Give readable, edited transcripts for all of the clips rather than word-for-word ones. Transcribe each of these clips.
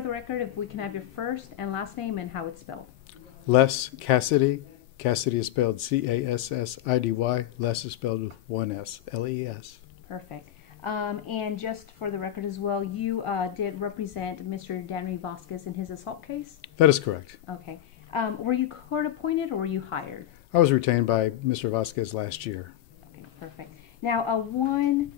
For the record, if we can have your first and last name and how it's spelled. Les Cassidy. Cassidy is spelled Cassidy. Les is spelled with one S, Les. Perfect. And just for the record as well, you did represent Mr. Danry Vasquez in his assault case? That is correct. Okay. Were you court appointed or were you hired? I was retained by Mr. Vasquez last year. Okay, perfect. Now, one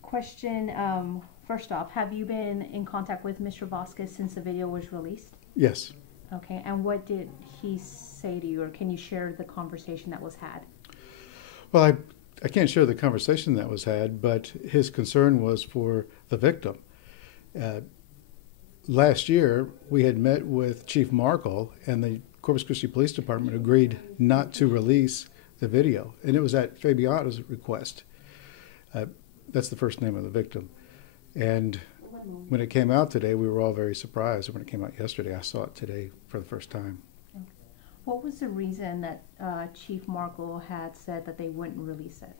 question. First off, have you been in contact with Mr. Vasquez since the video was released? Yes. Okay, and what did he say to you, or can you share the conversation that was had? Well, I can't share the conversation that was had, but his concern was for the victim. Last year, we had met with Chief Markle, and the Corpus Christi Police Department agreed not to release the video, and it was at Fabiana's request. That's the first name of the victim. And when it came out today, we were all very surprised. When it came out yesterday, I saw it today for the first time. Okay. What was the reason that Chief Markle had said that they wouldn't release it?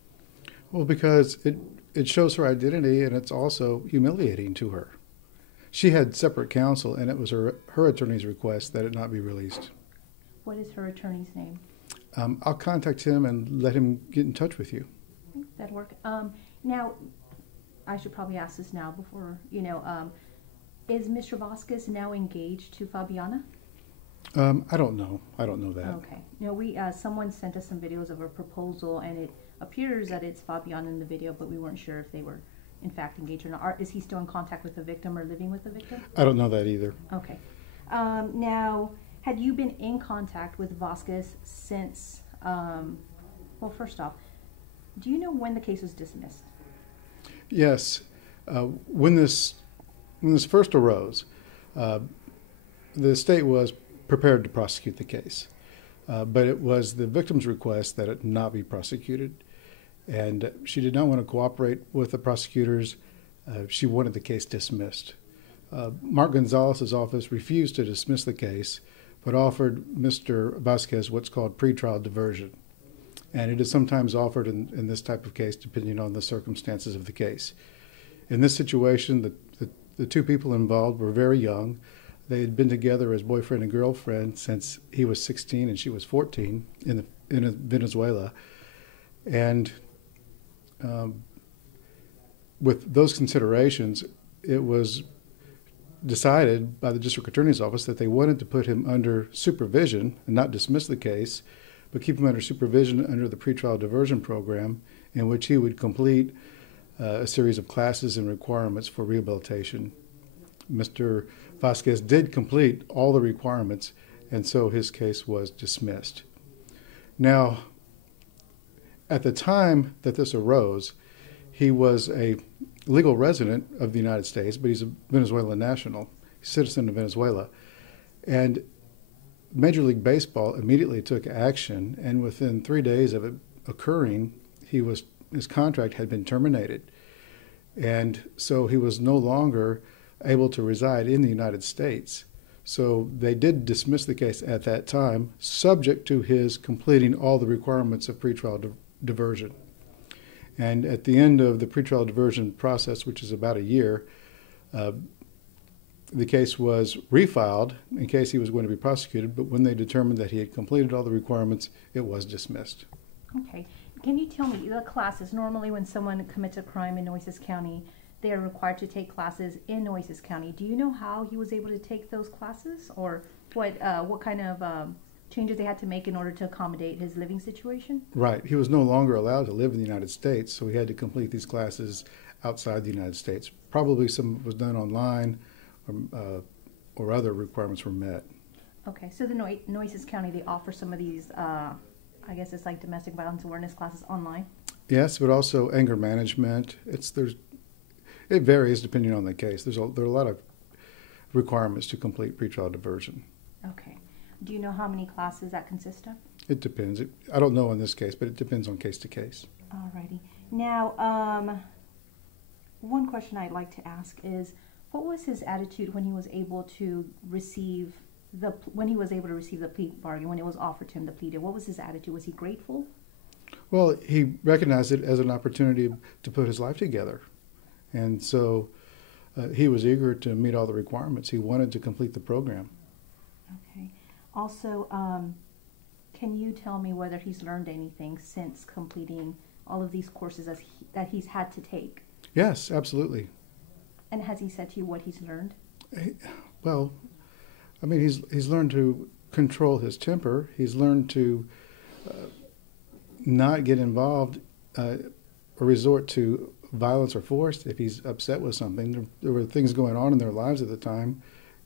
Well, because it shows her identity, and it's also humiliating to her. She had separate counsel, and it was her attorney's request that it not be released. What is her attorney's name? I'll contact him and let him get in touch with you. Okay, that'd work. Now, I should probably ask this now before, is Mr. Vasquez now engaged to Fabiana? I don't know. I don't know that. Okay. Someone sent us some videos of a proposal, and it appears that it's Fabiana in the video, but we weren't sure if they were in fact engaged or not. Is he still in contact with the victim or living with the victim? I don't know that either. Okay. Now, had you been in contact with Vasquez since, well, first off, do you know when the case was dismissed? Yes. When this first arose, the state was prepared to prosecute the case, but it was the victim's request that it not be prosecuted, and she did not want to cooperate with the prosecutors. She wanted the case dismissed. Mark Gonzalez's office refused to dismiss the case, but offered Mr. Vasquez what's called pretrial diversion. And it is sometimes offered in this type of case depending on the circumstances of the case. In this situation, the two people involved were very young. They had been together as boyfriend and girlfriend since he was 16 and she was 14 in Venezuela. And with those considerations, it was decided by the district attorney's office that they wanted to put him under supervision and not dismiss the case, but keep him under supervision under the pretrial diversion program, in which he would complete a series of classes and requirements for rehabilitation. Mr. Vasquez did complete all the requirements, and so his case was dismissed. Now, at the time that this arose, he was a legal resident of the United States, but he's a Venezuelan national, citizen of Venezuela. And Major League Baseball immediately took action, and within 3 days of it occurring, his contract had been terminated. And so he was no longer able to reside in the United States. So they did dismiss the case at that time, subject to his completing all the requirements of pretrial diversion. And at the end of the pretrial diversion process, which is about a year, the case was refiled in case he was going to be prosecuted, but when they determined that he had completed all the requirements, it was dismissed. Okay. Can you tell me the classes? Normally when someone commits a crime in Nueces County, they are required to take classes in Nueces County. Do you know how he was able to take those classes, or what kind of changes they had to make in order to accommodate his living situation? Right. He was no longer allowed to live in the United States, so he had to complete these classes outside the United States. Probably some was done online, or other requirements were met. Okay, so the Nueces County, they offer some of these, I guess it's like domestic violence awareness classes online? Yes, but also anger management. It varies depending on the case. There are a lot of requirements to complete pretrial diversion. Okay. Do you know how many classes that consist of? It depends. I don't know in this case, but it depends on case to case. Alrighty. Now, one question I'd like to ask is, what was his attitude when he was able to receive the plea bargain, when it was offered to him, the plea deal? What was his attitude? Was he grateful? Well, he recognized it as an opportunity to put his life together. And so he was eager to meet all the requirements. He wanted to complete the program. Okay. Also, can you tell me whether he's learned anything since completing all of these courses that he's had to take? Yes, absolutely. And has he said to you what he's learned? Well, I mean, he's learned to control his temper. He's learned to not get involved or resort to violence or force if he's upset with something. There were things going on in their lives at the time,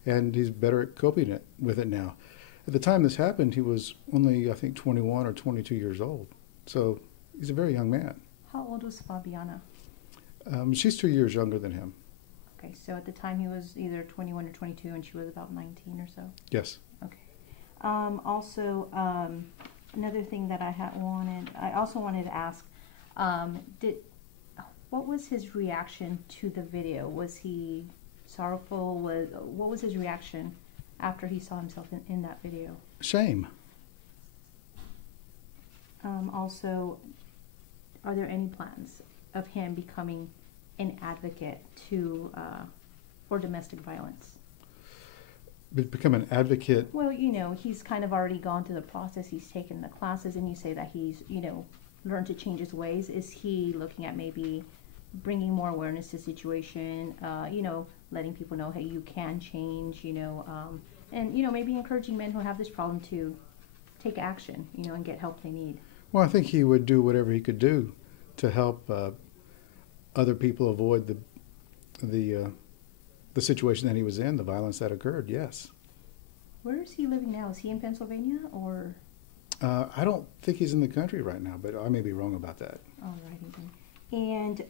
and he's better at coping with it now. At the time this happened, he was only, I think, 21 or 22 years old. So he's a very young man. How old was Fabiana? She's 2 years younger than him. Okay, so at the time he was either 21 or 22, and she was about 19 or so? Yes. Okay. Also, another thing that I also wanted to ask, what was his reaction to the video? Was he sorrowful? What was his reaction after he saw himself in that video? Shame. Also, are there any plans of him becoming an advocate for domestic violence? Become an advocate? Well, he's kind of already gone through the process. He's taken the classes, and you say that he's, learned to change his ways. Is he looking at maybe bringing more awareness to the situation, letting people know, hey, you can change, and, maybe encouraging men who have this problem to take action, and get help they need? Well, I think he would do whatever he could do to help other people avoid the situation that he was in, the violence that occurred, yes. Where is he living now? Is he in Pennsylvania, or? I don't think he's in the country right now, but I may be wrong about that. All righty then. And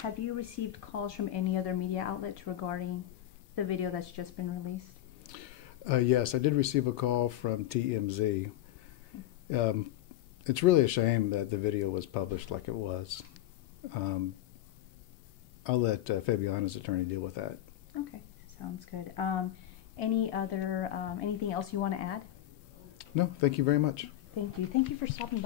have you received calls from any other media outlets regarding the video that's just been released? Yes, I did receive a call from TMZ. It's really a shame that the video was published like it was. I'll let Fabiana's attorney deal with that. Okay, sounds good. Anything else you want to add? No, thank you very much. Thank you. Thank you for stopping by.